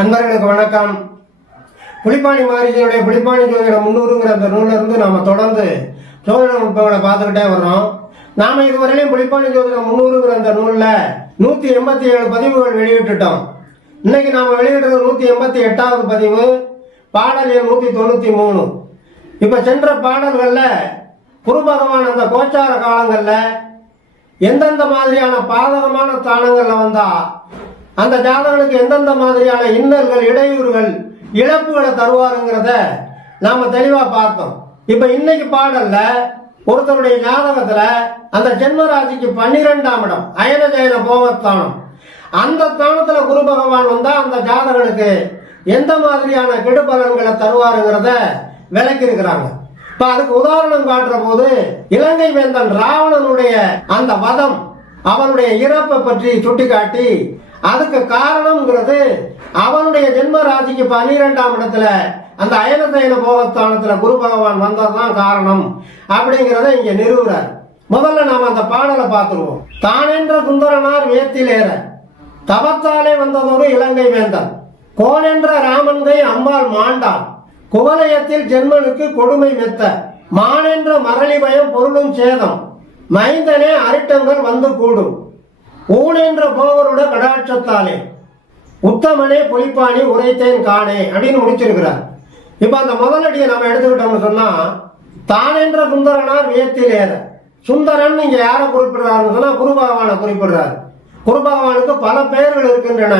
அன்பர்களுக்கு வணக்கம். புலிப்பாணி மகரிஷியுடைய புலிப்பாணி ஜோதிடம் 300ங்கிற அந்த நூல்ல இருந்து நாம தொடர்ந்து ஜோதிட நுட்பங்களை பார்த்துக்கிட்டே வர்றோம். நாம இதுவரையிலும் புலிப்பாணி ஜோதிடம் 300ங்கிற அந்த நூல்ல 187 பதிவுகள் வெளியிட்டுட்டோம். இன்னைக்கு நாம வெளியிடுறது 188வது பதிவு, பாடல் எண் 193. இப்ப சென்ற பாடல்கள்ல குரு பகவான் அந்த கோச்சார காலங்கள்ல எந்தெந்த மாதிரியான பாதகமான ஸ்தானங்கள்ல வந்தா அந்த ஜாதகனுக்கு எந்தெந்த மாதிரியான இன்னல்கள், இடையூறுகள், இழப்புகளை தருவாருங்கிறத நாம தெளிவா பார்த்தோம். இப்ப இன்னைக்கு பாடல்ல ஒருத்தருடைய ஜாதகத்துல அந்த ஜென்ம ராசிக்கு 12ஆம் இடம் அயன ஜயன போகஸ்தானம், அந்த ஸ்தானத்துல குரு பகவான் வந்தா அந்த ஜாதகனுக்கு எந்த மாதிரியான கெடுபலன்களை தருவாருங்கிறத விளக்கி இருக்கிறாங்க. இப்ப அதுக்கு உதாரணம் காட்டுற போது இலங்கை வேந்தன் ராவணனுடைய அந்த வதம், அவனுடைய இறப்பை பற்றி சுட்டிக்காட்டி அதுக்கு காரணம்ங்கிறது அவனுடைய ஜென்ம ராசிக்கு 12ஆம் இடத்துல அந்த அயனசயன போகஸ்தானத்துல குரு பகவான் வந்ததுதான் காரணம் அப்படிங்கிறத இங்க நிறுவுறார். முதல்ல நாம அந்த பாடலை பார்த்துருவோம். தானென்ற சுந்தரனார் வேத்திலேற தவத்தாலே வந்ததொரு இலங்கை வேந்தன், கோனென்ற ராமன்கை அம்பாள் மாண்டான், குவலயத்தில் ஜென்மனுக்கு கொடுமை மெத்த, மானென்ற மரளி பயம் பொருளும் சேதம், மைந்தனே அரிட்டங்கள் வந்து கூடும், ஊனென்ற போவருட கடாட்சத்தாலே உத்தமனே புலிப்பாணி உரைத்தேன் காணே அப்படின்னு முடிச்சிருக்கிறார். இப்ப அந்த முதலடியை நம்ம எடுத்துக்கிட்டோம்னு சொன்னா, தானென்ற சுந்தரனார் வியத்தில் ஏற, சுந்தரன் இங்க யாரை குறிப்பிடுறாருன்னு சொன்னா குரு பகவானை குறிப்பிடுறாரு. குரு பகவானுக்கு பல பெயர்கள் இருக்கின்றன,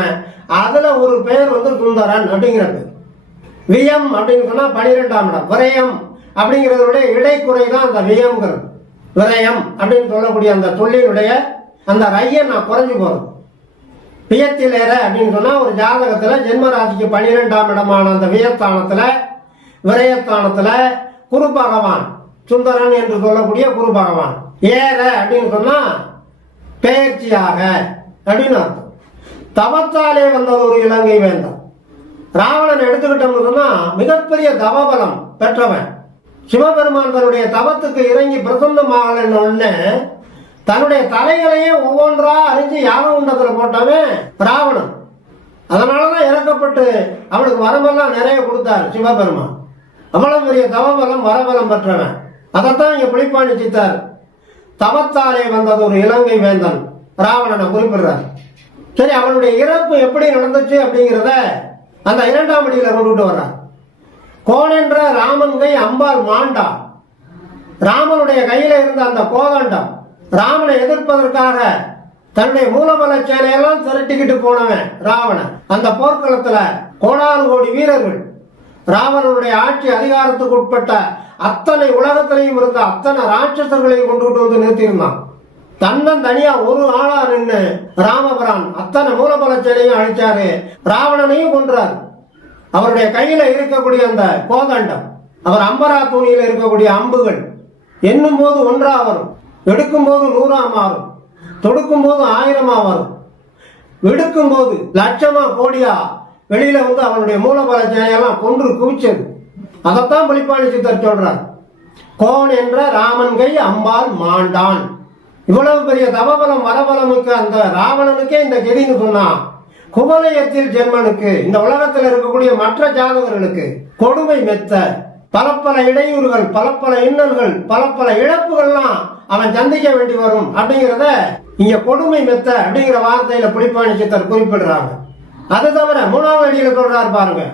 அதுல ஒரு பெயர் சுந்தரன் அப்படிங்கிறது. வியம் அப்படின்னு சொன்னா 12ஆம் இடம், விரயம் அப்படிங்கிறதுடைய இடைக்குறைதான் அந்த வியம்ங்கிறது. விரயம் அப்படின்னு சொல்லக்கூடிய அந்த சொல்லினுடைய அந்த ரையன் குறைஞ்சு போறது. வியத்திலேற அப்படின்னு சொன்னா ஒரு ஜாதகத்துல ஜென்ம ராசிக்கு 12ஆம் இடமான அந்த வியஸ்தானத்துல விரயஸ்தானத்துல குரு பகவான், சுந்தரன் என்று சொல்லக்கூடிய குரு பகவான் ஏற அப்படின்னு சொன்னா பெயர்ச்சியாக அப்படின்னு அர்த்தம். தவத்தாலே வந்தது ஒரு இலங்கை வேந்தன். ராவணன் எடுத்துக்கிட்டோம்னு சொன்னா மிகப்பெரிய தவபலம் பெற்றவன். சிவபெருமான் தன்னுடைய தவத்துக்கு இறங்கி பிரசன்னமாகலன்னு தன்னுடைய தலைகளையே ஒவ்வொன்றா அறிஞ்சு யாகம் உண்டத்துல போட்டவன் ராவணன். அதனாலதான் இறக்கப்பட்டு அவனுக்கு வரமெல்லாம் நிறைய கொடுத்தாரு சிவபெருமான். அவ்வளவு பெரிய தவபலம், வரபலம் பெற்றவன். அதைத்தான் இங்க புலிப்பாணி சித்தார் தவத்தாலே வந்தது ஒரு இலங்கை வேந்தன் ராவணனை குறிப்பிடுறார். சரி, அவனுடைய இறப்பு எப்படி நடந்துச்சு அப்படிங்கிறத அந்த 2ஆம் அடியில கொண்டுட்டு வர்றார். கோனென்ற ராமன்கை அம்பாள் மாண்டா, ராமனுடைய கையில இருந்த அந்த கோதண்டம், ராமனை எதிர்ப்பதற்காக தன்னுடைய மூலபல சேனையெல்லாம் திரட்டிக்கிட்டு போனவன் ராவணன். அந்த போர்க்களத்துல கோடானு கோடி வீரர்கள், ராவணனுடைய ஆட்சி அதிகாரத்துக்கு உட்பட்ட அத்தனை உலகத்திலையும் இருந்த அத்தனை ராட்சசர்களையும் கொண்டுட்டு வந்து நிறுத்தியிருந்தான். தன்னன் தனியா ஒரு ஆளா நின்று ராமபுரான் அத்தனை மூலபல சேனையும் அழிச்சாரு, ராவணனையும் கொன்றாரு. அவருடைய கையில இருக்கக்கூடிய அந்த கோதண்டம், அவர் அம்பரா தூணியில இருக்கக்கூடிய அம்புகள் எண்ணும் போது 1ஆ வரும், எடுக்கும் போது 100ஆ மாறும், தொடுக்கும் போது 1000ஆ வரும், விடுக்கும் போது லட்சமா கோடியா வெளியில அவனுடைய மூலபல சேனையெல்லாம் கொன்று குவிச்சது. அதைத்தான் புலிப்பாணி சித்தர் சொல்றார். கோன் என்ற ராமன்கை அம்பாள் மாண்டான். இவ்வளவு பெரிய தவபலம் வரபலமுக்கு அந்த ராவணனுக்கே இந்த கெதின்னு சொன்னா, குவலயத்தில் ஜென்மனுக்கு, இந்த உலகத்தில் இருக்கக்கூடிய மற்ற ஜாதகர்களுக்கு கொடுமை மெத்த, பல இடையூறுகள், பல இன்னல்கள், பல இழப்புகள்லாம் அவன் சந்திக்க வேண்டி வரும் அப்படிங்கிறத இங்க கொடுமை மெத்த அப்படிங்கிற வார்த்தையில புலிப்பாணி சித்தர் குறிப்பிடுறாங்க. அது தவிர 3ஆவது அடியில சொல்றாரு பாருங்க,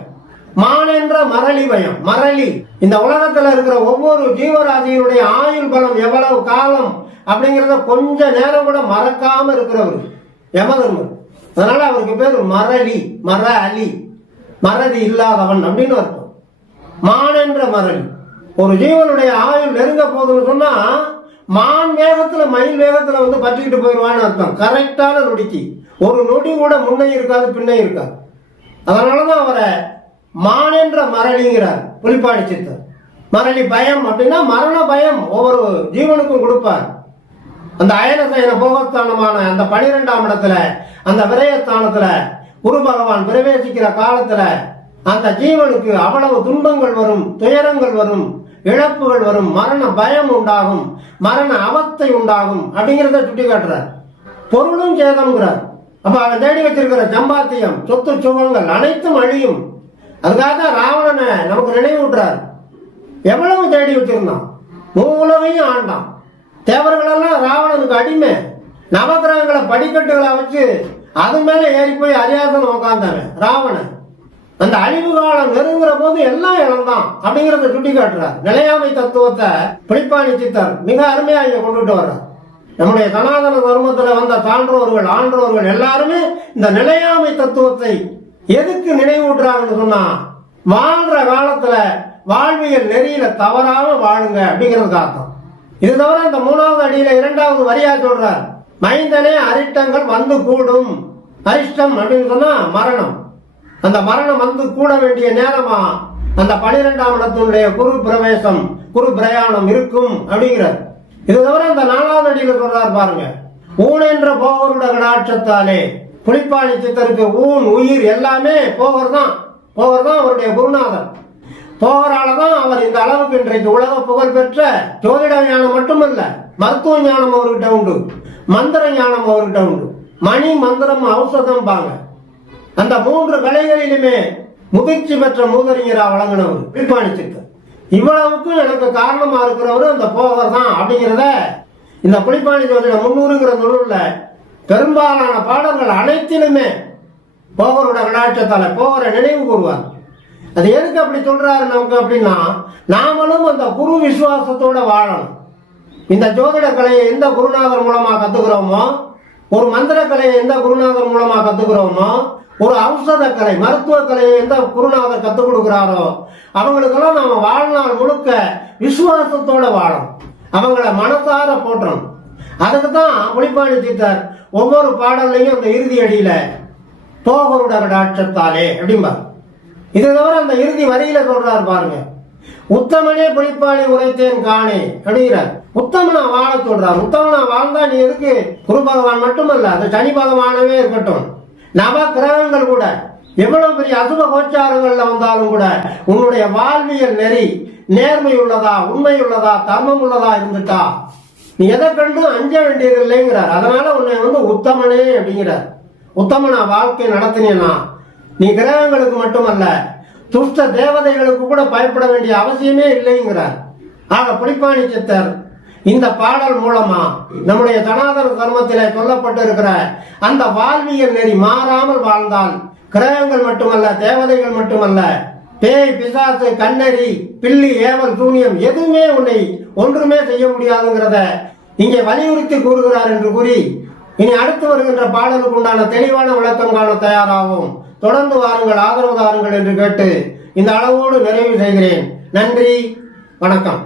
மானென்ற மரளி பயம். மரளி இந்த உலகத்துல இருக்கிற ஒவ்வொரு ஜீவராசியினுடைய ஆயுள் பலம் எவ்வளவு காலம் அப்படிங்கிறத கொஞ்ச நேரம் கூட மறக்காம இருக்கிறவர் யமதர்மர். அதனால அவருக்கு பேர் மரளி, மர அலி, மறதி இல்லாதவன் அப்படின்னு அர்த்தம். மானென்ற மரளி. ஒரு ஜீவனுடைய ஆயுள் நெருங்க போகுதுன்னு சொன்னா மான் வேகத்துல மயில் வேகத்துல பற்றிக்கிட்டு போயிடுவான்னு அர்த்தம். கரெக்டான நொடிக்கு ஒரு நொடி கூட முன்னே இருக்காது, பின்னே இருக்காது. அதனாலதான் அவரை மானென்ற மரளிங்கிறார் புலிப்பாணி சித்தர். மரளி பயம் அப்படின்னா மரண பயம் ஒவ்வொரு ஜீவனுக்கும் கொடுப்பார். அந்த அயனசயன போகஸ்தானமான அந்த 12ஆம் இடத்துல அந்த விரயஸ்தானத்துல குரு பகவான் பிரவேசிக்கிற காலத்துல அந்த ஜீவனுக்கு அவ்வளவு துன்பங்கள் வரும், துயரங்கள் வரும், இழப்புகள் வரும், மரண பயம் உண்டாகும், மரண அவஸ்தை உண்டாகும் அப்படிங்கிறத சுட்டி காட்டுறார். பொருளும் சேதம்ங்கிறார். அப்ப அவன் தேடி வச்சிருக்கிற சம்பாத்தியம், சொத்து சுகங்கள் அனைத்தும் அழியும். அதுக்காக ராவணனை நமக்கு நினைவூட்டுறார். எவ்வளவு தேடி வச்சிருந்தான், மூலவையும் ஆண்டான். தேவர்கள் எல்லாம் ராவணனுக்கு அடிமை. நவகிரகங்களை படிக்கட்டுகளை வச்சு அது மேல ஏறி போய் அரியாசனம் உட்கார்ந்தவன் ராவணன். அந்த அழிவு காலம் நெருங்குற போது எல்லாம் இழந்தான் அப்படிங்கறத சுட்டி காட்டுறார். நிலையாமை தத்துவத்தை புலிப்பாணி சித்தர் மிக அருமையா இங்க கொண்டுட்டு வர்றார். நம்முடைய சனாதன தர்மத்துல வந்த சான்றோர்கள் ஆன்றோர்கள் எல்லாருமே இந்த நிலையாமை தத்துவத்தை எதுக்கு நினைவூட்டுறாங்கன்னு சொன்னா, வாழ்ற காலத்துல வாழ்வியல் நெறியில தவறாம வாழுங்க அப்படிங்கிறது அர்த்தம். இது தவிர இந்த 3வது அடியில 2வது வரியா சொல்றார், மைந்தனே அரிஷ்டங்கள் வந்து கூடும். அரிஷ்டம் அப்படின்னு சொன்னா மரணம். அந்த மரணம் வந்து கூட வேண்டிய நேரமா அந்த 12ஆம் இடத்தினுடைய குரு பிரவேசம், குரு பிரயாணம் இருக்கும் அப்படிங்கிறார். இது தவிர அந்த 4வது அடியில சொல்றார் பாருங்க, ஊன் என்ற போகருட கடாட்சத்தாலே. புலிப்பாணி சித்தருக்கு ஊன் உயிர் எல்லாமே போகர் தான் அவருடைய குருநாதர். போகராலதான் அவர் இந்த அளவுக்கு இன்றைக்கு உலக புகழ் பெற்ற ஜோதிட ஞானம் மட்டுமல்ல, மருத்துவ ஞானம் அவர்கிட்ட உண்டு, மந்திர ஞானம் அவர்கிட்ட உண்டு. மணி மந்திரம் ஔஷதம் பாங்க. அந்த 3 கலைகளிலுமே முதிர்ச்சி பெற்ற மூதறிஞரா வழங்கினவர் புலிப்பாணி சித்தர். இவ்வளவுக்கும் எனக்கு காரணமா இருக்கிறவரு அந்த போகர் தான் அப்படிங்கிறத இந்த புலிப்பாணி ஜோதிட 300ங்கிற நூல்ல பெரும்பாலான பாடல்கள் அனைத்திலுமே போகரோட கடாட்சத்தால போகரை நினைவு கூறுவார். அது எதுக்கு அப்படி சொல்றாரு நமக்கு அப்படின்னா, நாமளும் அந்த குரு விசுவாசத்தோட வாழணும். இந்த ஜோதிட கலையை எந்த குருநாதர் மூலமா கத்துக்கிறோமோ, ஒரு மந்திர கலையை எந்த குருநாதர் மூலமா கத்துக்கிறோமோ, ஒரு ஔஷத கலை மருத்துவ கலையை எந்த குருநாதர் கத்துக் கொடுக்கிறாரோ அவங்களுக்கெல்லாம் நாம வாழ்நாள் முழுக்க விசுவாசத்தோட வாழணும், அவங்கள மனசார போற்றணும். அதுக்குதான் புலிப்பாணி சித்தர் ஒவ்வொரு பாடல்லையும் அந்த இறுதி அடியில போகருட கடாட்சத்தாலே அப்படிம்பார். இது தவிர அந்த இறுதி வரியில சொல்றாரு பாருங்க, உத்தமனே புலிப்பாணி உரைத்தேன் காணே அப்படிங்கிறார். உத்தமனா வாழ சொல்றார். உத்தமனா வாழ்ந்தா நீ எதுக்கு குரு பகவான் மட்டுமல்ல, அது சனி பகவானவே இருக்கட்டும், நவ கிரகங்கள் கூட எவ்வளவு பெரிய அசுப கோச்சாரங்கள்ல வந்தாலும் கூட உன்னுடைய வாழ்வியல் நெறி நேர்மை உள்ளதா, உண்மை உள்ளதா, தர்மம் உள்ளதா இருந்துட்டா நீ எதை கண்டும் அஞ்ச வேண்டியது இல்லைங்கிறார். அதனால உன்னை உத்தமனே அப்படிங்கிறார். உத்தமனா வாழ்க்கை நடத்தினா நீ கிரகங்களுக்கு மட்டுமல்ல துஷ்ட தேவதைகளுக்கு கூட பயப்பட வேண்டிய அவசியமே இல்லைங்கிறார். ஆக புலிப்பாணி சித்தர் இந்த பாடல் மூலமா நம்முடைய சனாதன தர்மத்திலே சொல்லப்பட்டு இருக்கிற அந்த வாழ்வியல் நெறி மாறாமல் வாழ்ந்தால் கிரகங்கள் மட்டுமல்ல, தேவதைகள் மட்டுமல்ல, பேய் பிசாசு கண்ணறி பில்லி ஏவல் சூனியம் எதுவுமே உன்னை ஒன்றுமே செய்ய முடியாதுங்கிறத இங்கே வலியுறுத்தி கூறுகிறார் என்று கூறி, இனி அடுத்து வருகின்ற பாடலுக்கு உண்டான தெளிவான விளக்கம் காண தயாராகும். தொடர்ந்து வாருங்கள், ஆதரவு தாருங்கள் என்று கேட்டு இந்த அளவோடு நிறைவு செய்கிறேன். நன்றி, வணக்கம்.